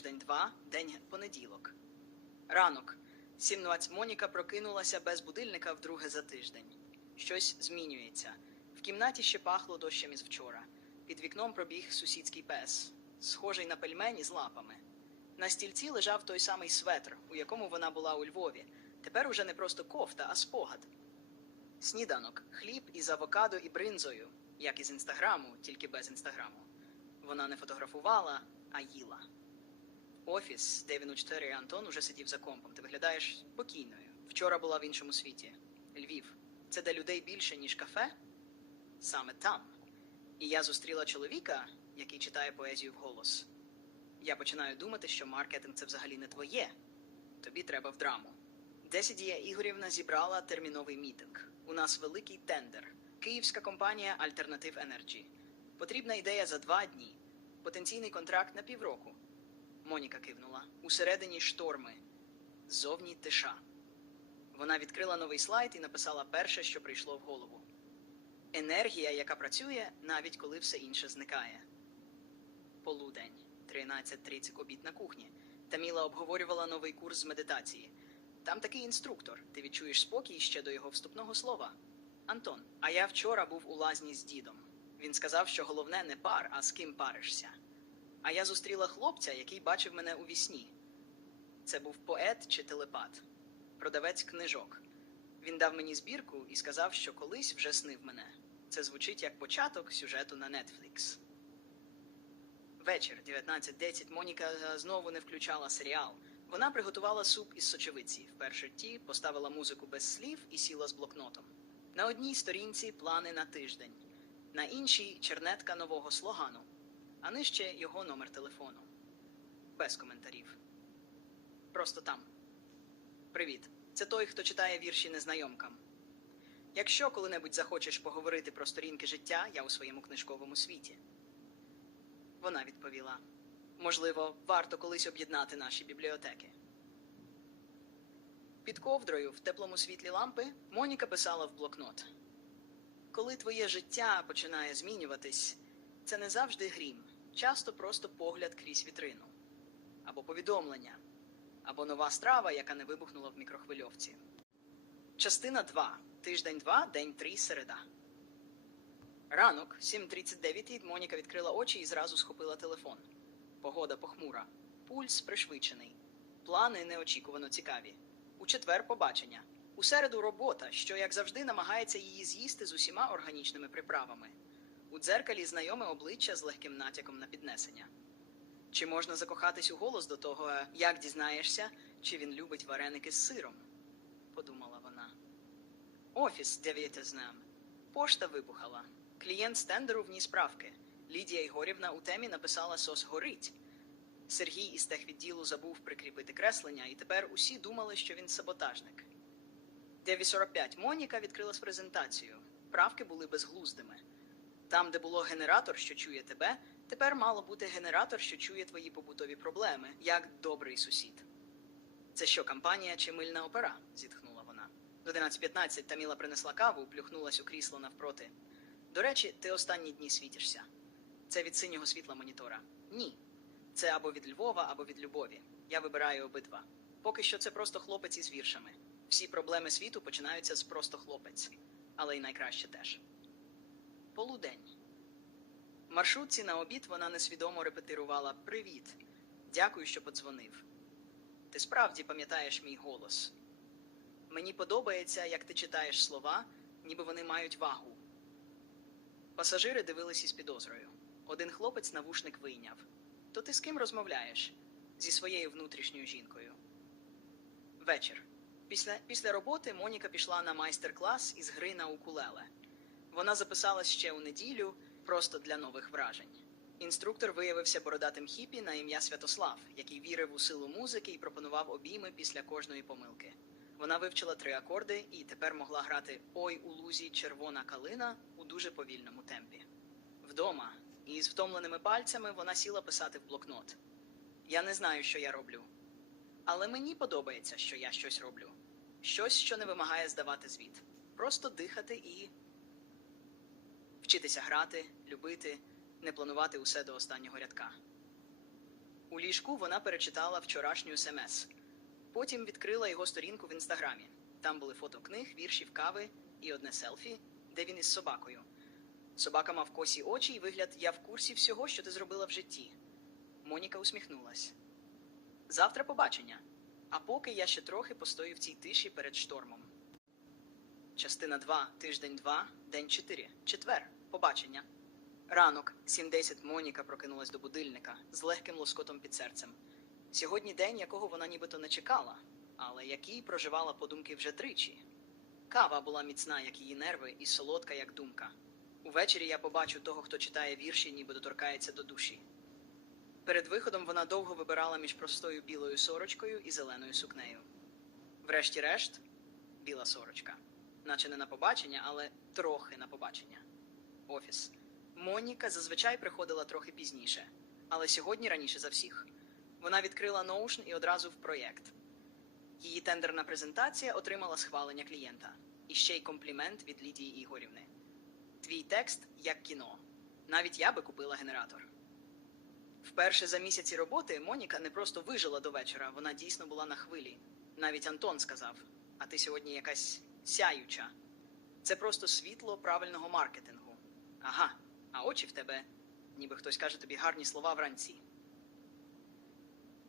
тиждень два, день понеділок. Ранок. 7.20 Моніка прокинулася без будильника вдруге за тиждень. Щось змінюється. В кімнаті ще пахло дощем із вчора. Під вікном пробіг сусідський пес, схожий на пельмені з лапами. На стільці лежав той самий светр, у якому вона була у Львові. Тепер уже не просто кофта, а спогад. Сніданок, хліб із авокадо і бринзою, як із інстаграму, тільки без інстаграму. Вона не фотографувала, а їла. Офіс, де він у 4 Антон уже сидів за компом. Ти виглядаєш спокійною. Вчора була в іншому світі. Львів. Це де людей більше, ніж кафе? Саме там. І я зустріла чоловіка, який читає поезію вголос. Я починаю думати, що маркетинг це взагалі не твоє. Тобі треба в драму. Десідія Ігорівна зібрала терміновий мітинг. У нас великий тендер. Київська компанія Alternative Energy. Потрібна ідея за два дні. Потенційний контракт на півроку. Моніка кивнула. Усередині шторми. Ззовні тиша. Вона відкрила новий слайд і написала перше, що прийшло в голову. Енергія, яка працює, навіть коли все інше зникає. Полудень, 13.30 обід на кухні. Таміла обговорювала новий курс з медитації. Там такий інструктор. Ти відчуєш спокій ще до його вступного слова. Антон, а я вчора був у лазні з дідом. Він сказав, що головне не пар, а з ким паришся. А я зустріла хлопця, який бачив мене у вісні. Це був поет чи телепат, продавець книжок. Він дав мені збірку і сказав, що колись вже снив мене. Це звучить як початок сюжету на Netflix. Вечір 19.10 Моніка знову не включала серіал. Вона приготувала суп із сочевиці. В першій поставила музику без слів і сіла з блокнотом. На одній сторінці плани на тиждень, на іншій чернетка нового слогану, а нижче його номер телефону. Без коментарів. Просто там. Привіт. Це той, хто читає вірші незнайомкам. Якщо коли-небудь захочеш поговорити про сторінки життя, я у своєму книжковому світі. Вона відповіла: можливо, варто колись об'єднати наші бібліотеки. Під ковдрою в теплому світлі лампи Моніка писала в блокнот: Коли твоє життя починає змінюватись, це не завжди грім, часто просто погляд крізь вітрину, або повідомлення, або нова страва, яка не вибухнула в мікрохвильовці. Частина 2. Тиждень 2, день 3, середа. Ранок, 7.39, і Моніка відкрила очі і зразу схопила телефон. Погода похмура. Пульс пришвидшений. Плани неочікувано цікаві. У четвер побачення. У середу робота, що, як завжди, намагається її з'їсти з усіма органічними приправами. У дзеркалі знайоме обличчя з легким натяком на піднесення. Чи можна закохатись у голос до того, як дізнаєшся, чи він любить вареники з сиром? подумала вона. Офіс, де віте з ним. Пошта вибухала. Клієнт з тендеру вніс справки. Лідія Ігорівна у темі написала сос горить. Сергій із техвідділу забув прикріпити креслення, і тепер усі думали, що він саботажник. 9.45 Моніка відкрила презентацію. Правки були безглуздими. Там, де було генератор, що чує тебе, тепер мало бути генератор, що чує твої побутові проблеми, як добрий сусід. Це що, кампанія чи мильна опера? зітхнула вона. До 11.15 Таміла принесла каву, плюхнулась у крісло навпроти. До речі, ти останні дні світишся. Це від синього світла монітора. Ні. Це або від Львова, або від любові. Я вибираю обидва. Поки що це просто хлопець із віршами. Всі проблеми світу починаються з просто хлопець, але й найкраще теж. Полудень. Маршрутці на обід вона несвідомо репетирувала Привіт. Дякую, що подзвонив. Ти справді пам'ятаєш мій голос. Мені подобається, як ти читаєш слова, ніби вони мають вагу. Пасажири дивились із підозрою. Один хлопець навушник вийняв. То ти з ким розмовляєш? Зі своєю внутрішньою жінкою. Вечір. Після, після роботи Моніка пішла на майстер-клас із гри на укулеле. Вона записалась ще у неділю просто для нових вражень. Інструктор виявився бородатим хіпі на ім'я Святослав, який вірив у силу музики і пропонував обійми після кожної помилки. Вона вивчила три акорди і тепер могла грати Ой у лузі червона калина у дуже повільному темпі. Вдома, і з втомленими пальцями вона сіла писати в блокнот. Я не знаю, що я роблю. Але мені подобається, що я щось роблю. Щось, що не вимагає здавати звіт. Просто дихати і вчитися грати, любити, не планувати усе до останнього рядка. У ліжку вона перечитала вчорашню смс. Потім відкрила його сторінку в інстаграмі. Там були фото книг, віршів кави і одне селфі, де він із собакою. Собака мав косі очі і вигляд я в курсі всього, що ти зробила в житті. Моніка усміхнулась. Завтра побачення. А поки я ще трохи постою в цій тиші перед штормом. Частина 2, тиждень 2, день 4. Четвер. Побачення. Ранок, 7.10 Моніка прокинулась до будильника з легким лоскотом під серцем. Сьогодні день, якого вона нібито не чекала, але який проживала подумки вже тричі. Кава була міцна, як її нерви, і солодка, як думка. Увечері я побачу того, хто читає вірші, ніби доторкається до душі. Перед виходом вона довго вибирала між простою білою сорочкою і зеленою сукнею. Врешті-решт, біла сорочка. Наче не на побачення, але трохи на побачення. Офіс. Моніка зазвичай приходила трохи пізніше, але сьогодні раніше за всіх. Вона відкрила Notion і одразу в проєкт. Її тендерна презентація отримала схвалення клієнта і ще й комплімент від Лідії Ігорівни. Твій текст як кіно. Навіть я би купила генератор. Вперше за місяці роботи Моніка не просто вижила до вечора, вона дійсно була на хвилі. Навіть Антон сказав: а ти сьогодні якась сяюча. Це просто світло правильного маркетингу. Ага, а очі в тебе, ніби хтось каже тобі гарні слова вранці.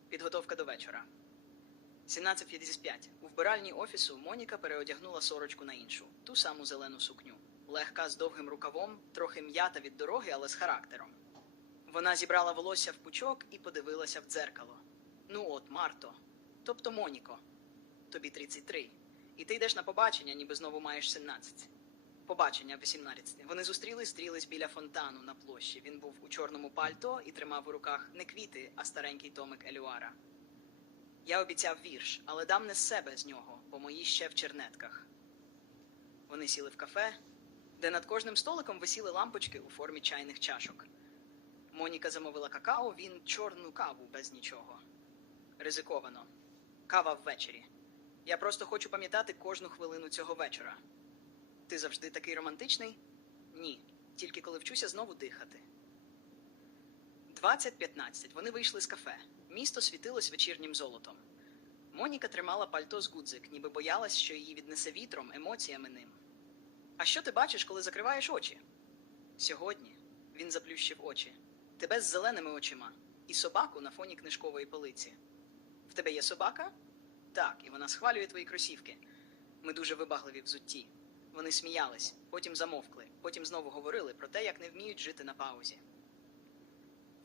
Підготовка до вечора. 17.55. У вбиральні офісу Моніка переодягнула сорочку на іншу, ту саму зелену сукню. Легка з довгим рукавом, трохи м'ята від дороги, але з характером. Вона зібрала волосся в пучок і подивилася в дзеркало. Ну от, Марто, тобто Моніко, тобі 33. І ти йдеш на побачення, ніби знову маєш 17. Побачення в 18. Вони зустрілись, стрілись біля фонтану на площі. Він був у чорному пальто і тримав у руках не квіти, а старенький томик Елюара. Я обіцяв вірш, але дам не себе з нього, бо мої ще в чернетках. Вони сіли в кафе, де над кожним столиком висіли лампочки у формі чайних чашок. Моніка замовила какао, він чорну каву без нічого. Ризиковано. Кава ввечері. Я просто хочу пам'ятати кожну хвилину цього вечора. Ти завжди такий романтичний? Ні. Тільки коли вчуся знову дихати. 20.15. Вони вийшли з кафе. Місто світилось вечірнім золотом. Моніка тримала пальто з гудзик, ніби боялась, що її віднесе вітром, емоціями ним. А що ти бачиш, коли закриваєш очі? Сьогодні він заплющив очі. Тебе з зеленими очима і собаку на фоні книжкової полиці. В тебе є собака? Так, і вона схвалює твої кросівки. Ми дуже вибагливі взутті. Вони сміялись, потім замовкли, потім знову говорили про те, як не вміють жити на паузі.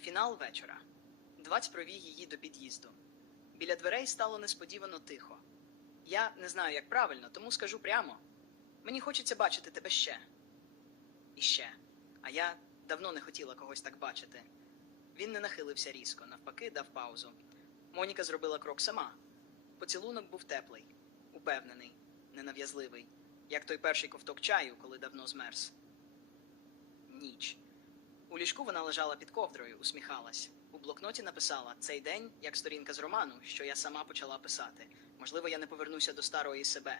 Фінал вечора. Дваць провів її до під'їзду. Біля дверей стало несподівано тихо. Я не знаю, як правильно, тому скажу прямо. Мені хочеться бачити тебе ще. І ще. А я давно не хотіла когось так бачити. Він не нахилився різко, навпаки, дав паузу. Моніка зробила крок сама. Поцілунок був теплий, упевнений, ненав'язливий, як той перший ковток чаю, коли давно змерз. Ніч. У ліжку вона лежала під ковдрою, усміхалась. У блокноті написала цей день, як сторінка з роману, що я сама почала писати. Можливо, я не повернуся до старої себе,